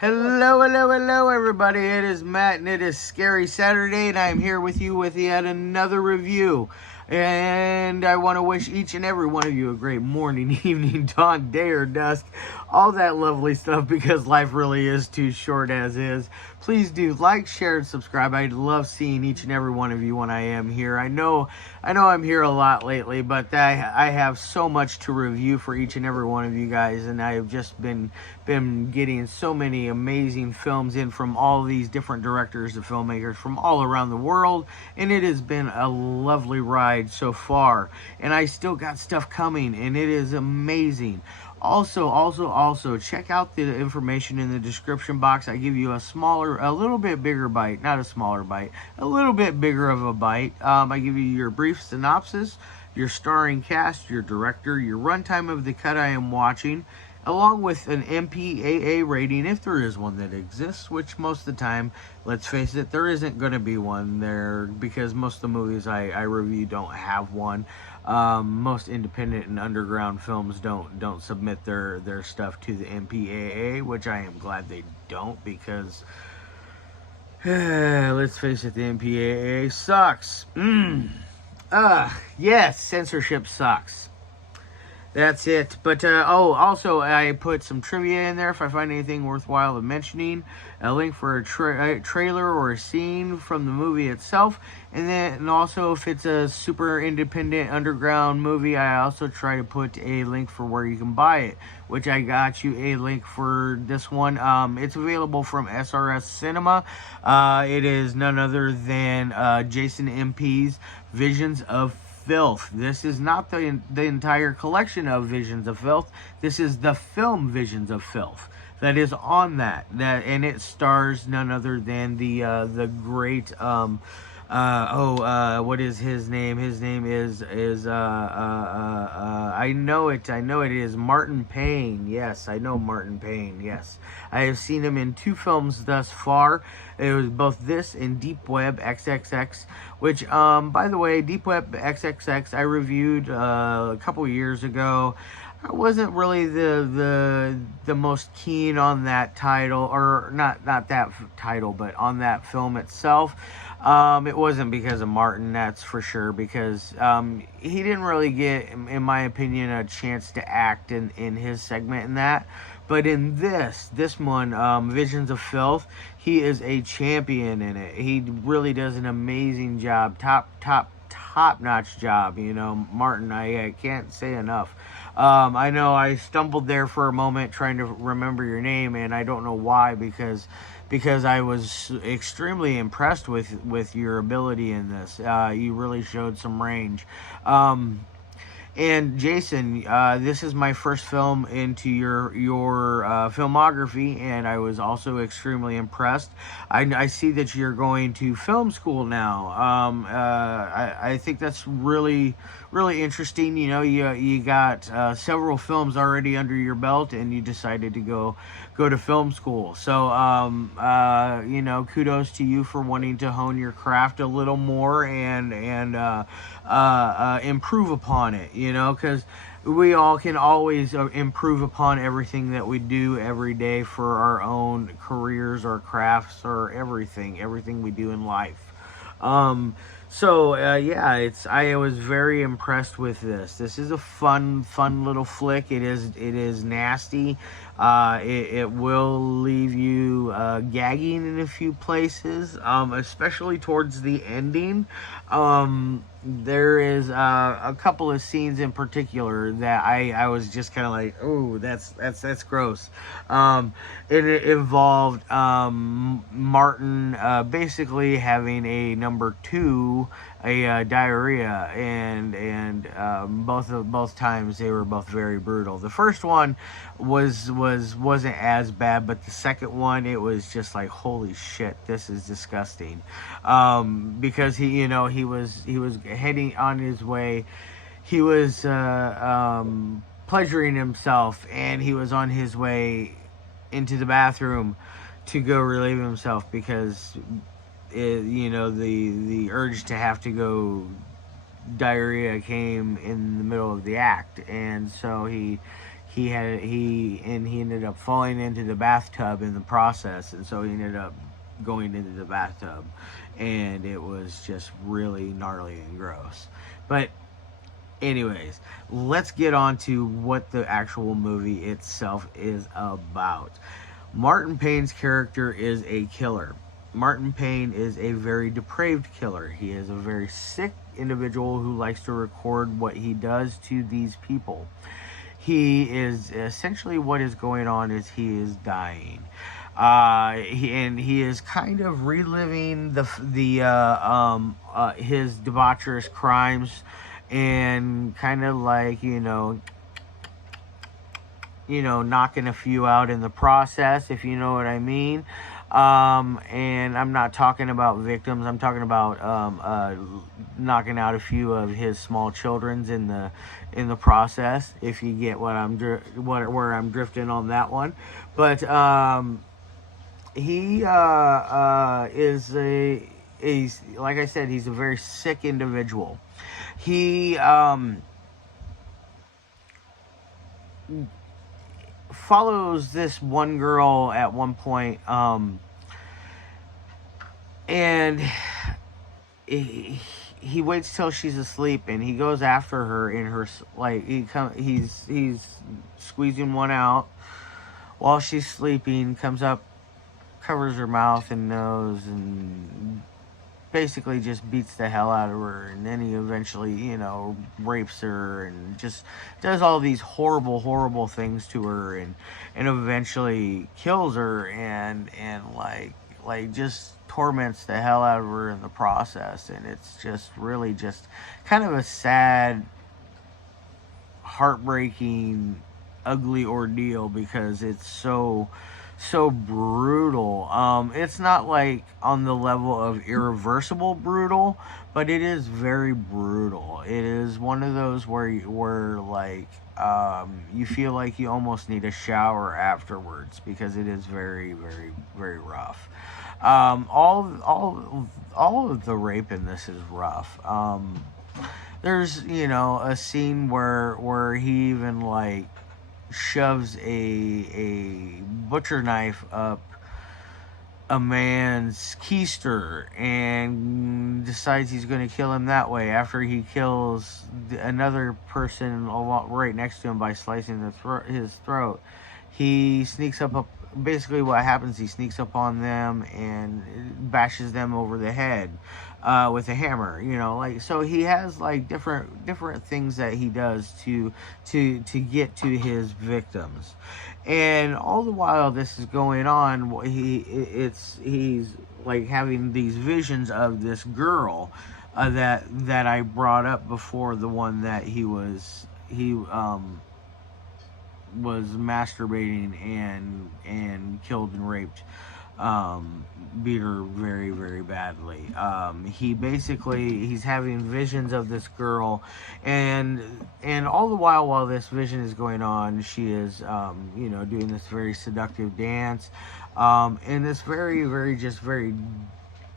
Hello, hello, hello, everybody. It is Matt, and it is Scary Saturday, and I am here with you with yet another review. And I want to wish each and every one of you a great morning, evening, dawn, day, or dusk. All that lovely stuff, because life really is too short as is. Please do like, share, and subscribe. I love seeing each and every one of you when I am here. I know I'm here a lot lately, but I have so much to review for each and every one of you guys, and I have just been getting so many amazing films in from all these different directors and filmmakers from all around the world, and it has been a lovely ride so far, and I still got stuff coming, and it is amazing. Also, check out the information in the description box. I give you a little bit bigger bite, not a smaller bite, a little bit bigger of a bite. I give you your brief synopsis, your starring cast, your director, your runtime of the cut I am watching, along with an MPAA rating, if there is one that exists, which most of the time, let's face it, there isn't going to be one there, because most of the movies I review don't have one. Most independent and underground films don't submit their stuff to the MPAA, which I am glad they don't, because let's face it, the MPAA sucks. Yes, censorship sucks. That's it. But, also, I put some trivia in there if I find anything worthwhile of mentioning. A link for a trailer or a scene from the movie itself. And also, if it's a super independent underground movie, I also try to put a link for where you can buy it, which I got you a link for this one. It's available from SRS Cinema. It is none other than Jason Impey's Visions of Filth. This is not the entire collection of Visions of Filth. This is the film Visions of Filth that is on that, and it stars none other than the great what is his name? His name is I know it is Martin Payne. Yes, I know Martin Payne. Yes, I have seen him in 2 films thus far. It was both this and Deep Web XXX, which, by the way, Deep Web XXX I reviewed a couple years ago. I wasn't really the most keen on that title, or not that title, but on that film itself. It wasn't because of Martin, that's for sure, because he didn't really get, in my opinion, a chance to act in his segment in that. But in this one, Visions of Filth, he is a champion in it. He really does an amazing job, top-notch job. You know, Martin, I can't say enough. I know I stumbled there for a moment trying to remember your name, and I don't know why, because I was extremely impressed with your ability in this. You really showed some range. And Jason, this is my first film into your filmography, and I was also extremely impressed. I see that you're going to film school now. I think that's really interesting. You know, you got several films already under your belt, and you decided to go to film school. So, you know, kudos to you for wanting to hone your craft a little more and improve upon it. You know, because we all can always improve upon everything that we do every day for our own careers or crafts or everything we do in life. Yeah, I was very impressed with this. This is a fun little flick. It is nasty. It will leave you gagging in a few places, especially towards the ending. There is a couple of scenes in particular that I was just kind of like, oh, that's gross. It involved Martin basically having a number 2, a diarrhea, and both times they were both very brutal. The first one wasn't as bad, but the second one, it was just like, holy shit, this is disgusting. Because he was heading on his way. He was pleasuring himself, and he was on his way into the bathroom to go relieve himself, because the urge to have to go diarrhea came in the middle of the act, and so he he ended up falling into the bathtub in the process, and so he ended up going into the bathtub, and it was just really gnarly and gross. But anyways, let's get on to what the actual movie itself is about. Martin Payne's character is a killer. Martin Payne is a very depraved killer. He is a very sick individual who likes to record what he does to these people. He is essentially, what is going on is he is dying. He is kind of reliving his debaucherous crimes, and kind of like, knocking a few out in the process, if you know what I mean. And I'm not talking about victims. I'm talking about knocking out a few of his small children's in the process. If you get where I'm drifting on that one, but he he's, like I said, he's a very sick individual. He follows this one girl at one point, and he waits till she's asleep, and he goes after her in her, like, he's squeezing one out while she's sleeping, comes up, covers her mouth and nose, and basically just beats the hell out of her. And then he eventually, rapes her and just does all these horrible things to her, and eventually kills her, and like just torments the hell out of her in the process. And it's just really just kind of a sad, heartbreaking, ugly ordeal, because it's so brutal. It's not like on the level of irreversible brutal, but it is very brutal. It is one of those where like, you feel like you almost need a shower afterwards, because it is very rough. All of the rape in this is rough. There's, a scene where he even, like, shoves a butcher knife up a man's keister and decides he's going to kill him that way, after he kills another person right next to him by slicing his throat. He sneaks up. Basically what happens, he sneaks up on them and bashes them over the head with a hammer. Like, so he has, like, different things that he does to get to his victims. And all the while this is going on, he's like having these visions of this girl that I brought up before, the one that he was masturbating and killed and raped, beat her very badly. He's having visions of this girl, and all the while this vision is going on, she is doing this very seductive dance, and this very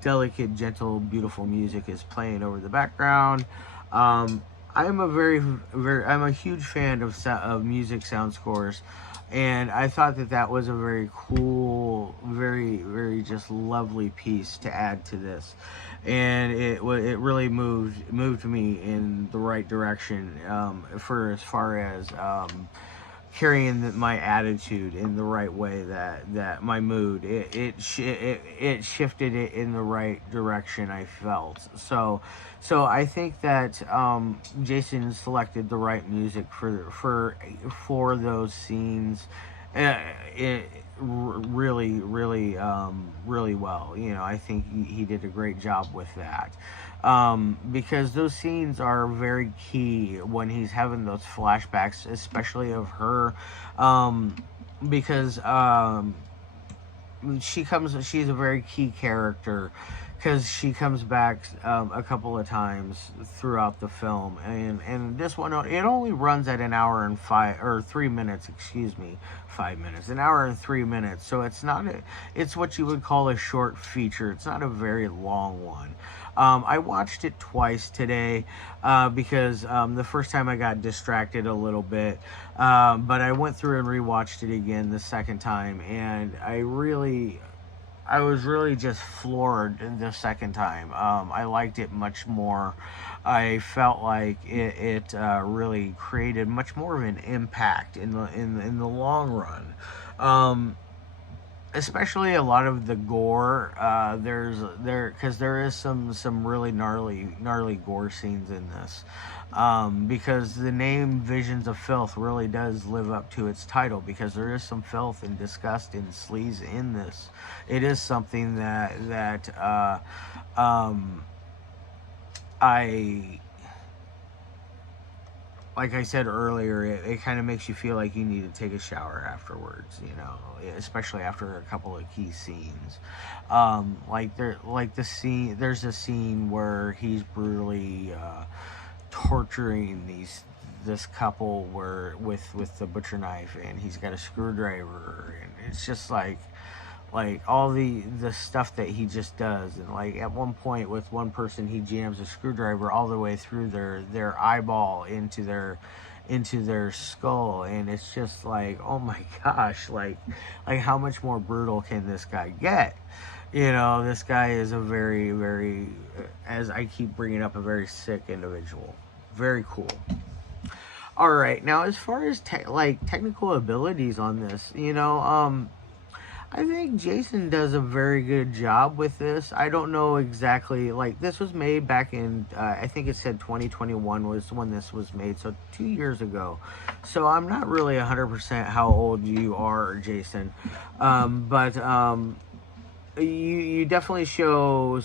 delicate, gentle, beautiful music is playing over the background. I'm a huge fan of music sound scores, and I thought that was a very cool, very just lovely piece to add to this, and it really moved me in the right direction, for as far as carrying my attitude in the right way, that my mood, it shifted it in the right direction, I felt. So I think that Jason selected the right music for those scenes, really well. I think he did a great job with that, because those scenes are very key when he's having those flashbacks, especially of her, because she's a very key character because she comes back a couple of times throughout the film, and this one, it only runs at an hour and 3 minutes, excuse me, 5 minutes, an hour and 3 minutes. So it's not it's what you would call a short feature. It's not a very long one. I watched it twice today because the first time I got distracted a little bit, but I went through and rewatched it again the second time, and I was really just floored the second time. I liked it much more. I felt like it really created much more of an impact in the long run. Especially a lot of the gore. Because there is some really gnarly gore scenes in this. Because the name Visions of Filth really does live up to its title, because there is some filth and disgust and sleaze in this. It is something that I like I said earlier, it kind of makes you feel like you need to take a shower afterwards, especially after a couple of key scenes. There's a scene where he's brutally torturing this couple with the butcher knife, and he's got a screwdriver, and it's just like all the stuff that he just does. And like at one point with one person, he jams a screwdriver all the way through their eyeball into their skull, and it's just like, oh my gosh, like how much more brutal can this guy get? This guy is a very, very, as I keep bringing up, a very sick individual. Very cool. All right, now as far as technical abilities on this, I think Jason does a very good job with this. I don't know exactly, this was made back in, I think it said 2021 was when this was made, so 2 years ago. So I'm not really 100% how old you are, Jason, but you definitely show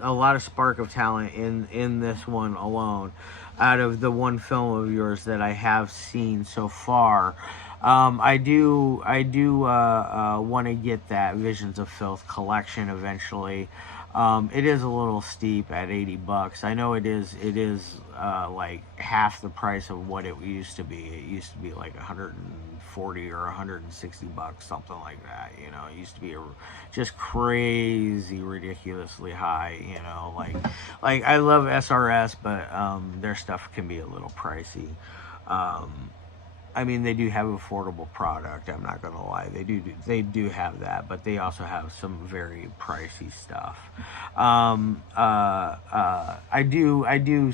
a lot of spark of talent in this one alone, out of the one film of yours that I have seen so far. I do want to get that Visions of Filth collection eventually. It is a little steep at $80. I know it is like half the price of what it used to be. It used to be like 140 or 160 bucks, something like that. It used to be just crazy, ridiculously high. Like I love SRS, but their stuff can be a little pricey. I mean, they do have affordable product. I'm not gonna lie, they do have that, but they also have some very pricey stuff. I do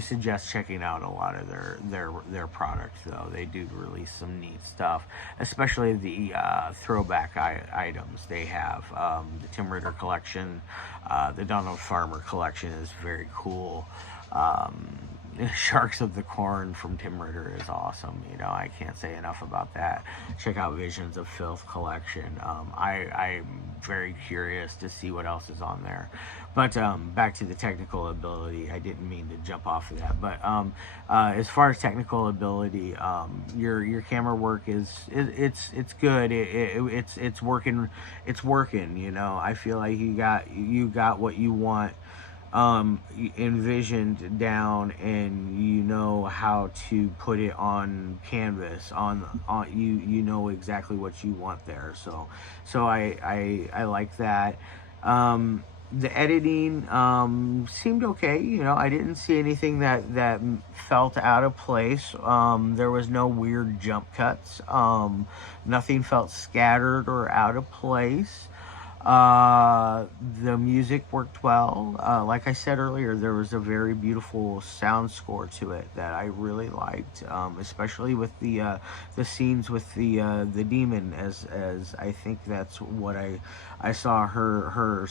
suggest checking out a lot of their products, though. They do release some neat stuff, especially the throwback items they have. The Tim Ritter collection, the Donald Farmer collection is very cool. Sharks of the Corn from Tim Ritter is awesome. I can't say enough about that. Check out Visions of Filth collection. I'm very curious to see what else is on there. But back to the technical ability. I didn't mean to jump off of that. But as far as technical ability, your camera work it's good. It's working. It's working. I feel like you got what you want envisioned down, and you know how to put it on canvas. You know exactly what you want there. So I like that. The editing seemed okay. I didn't see anything that felt out of place. There was no weird jump cuts. Nothing felt scattered or out of place. The music worked well. Like I said earlier, there was a very beautiful sound score to it that I really liked, especially with the scenes with the demon, as I think that's what I saw her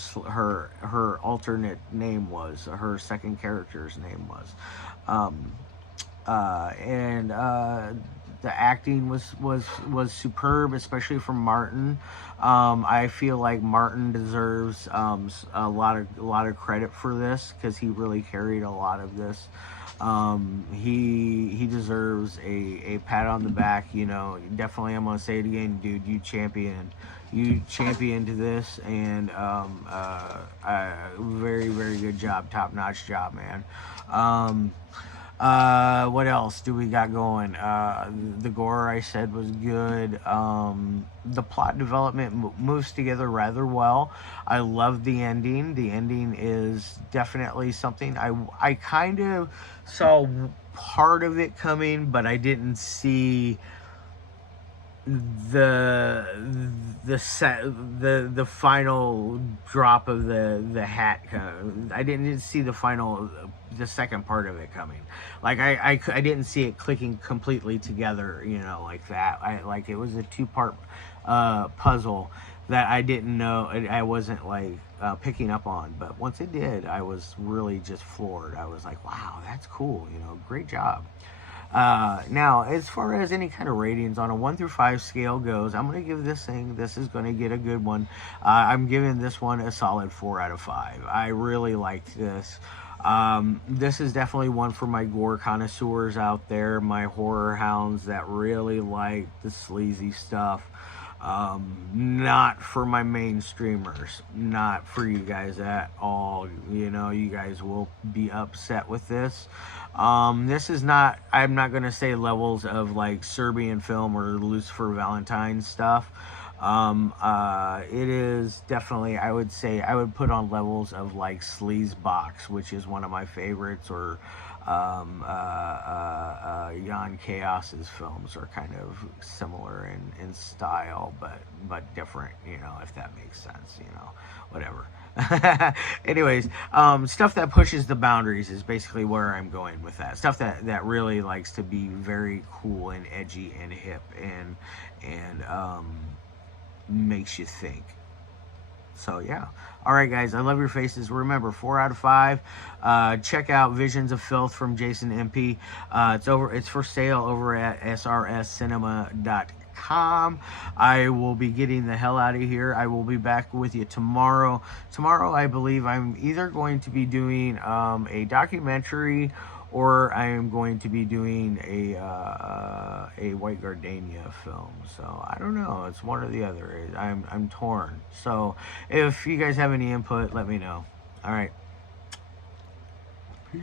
alternate name was, her second character's name was, and the acting was superb, especially from Martin. I feel like Martin deserves a lot of credit for this, because he really carried a lot of this. He deserves a pat on the back. You know, definitely. I'm gonna say it again, dude. You championed this, and very very good job, top notch job, man. Um, what else do we got going? The gore I said was good. The plot development moves together rather well. I love the ending. The ending is definitely something I kind of saw part of it coming, but I didn't see the the final drop of the hat. I didn't see the second part of it coming. Like I didn't see it clicking completely together, you know, like that. Like it was a two-part puzzle that I didn't know. I wasn't like picking up on, but once it did, I was really just floored. I was like, wow, that's cool, you know, great job. Now, as far as any kind of ratings on a 1 through 5 scale goes, I'm going to give this thing, this is going to get a good one. I'm giving this one a solid 4 out of 5. I really liked this. This is definitely one for my gore connoisseurs out there, my horror hounds that really like the sleazy stuff. Not for my mainstreamers, not for you guys at all. You know, you guys will be upset with this. This is not, I'm not going to say levels of like Serbian film or Lucifer Valentine stuff. It is definitely, I would say, I would put on levels of like Sleaze Box, which is one of my favorites, or Jan Chaos's films are kind of similar in style, but different, you know, if that makes sense, you know, whatever. Anyways, stuff that pushes the boundaries is basically where I'm going with that. Stuff that really likes to be very cool and edgy and hip and makes you think. So yeah. All right, guys. I love your faces. Remember, 4 out of 5. Check out Visions of Filth from Jason Impey. It's for sale over at srscinema.com. I will be getting the hell out of here. I will be back with you tomorrow. Tomorrow, I believe I'm either going to be doing a documentary, or I am going to be doing a White Gardenia film. So I don't know. It's one or the other. I'm torn. So if you guys have any input, let me know. All right. Peace.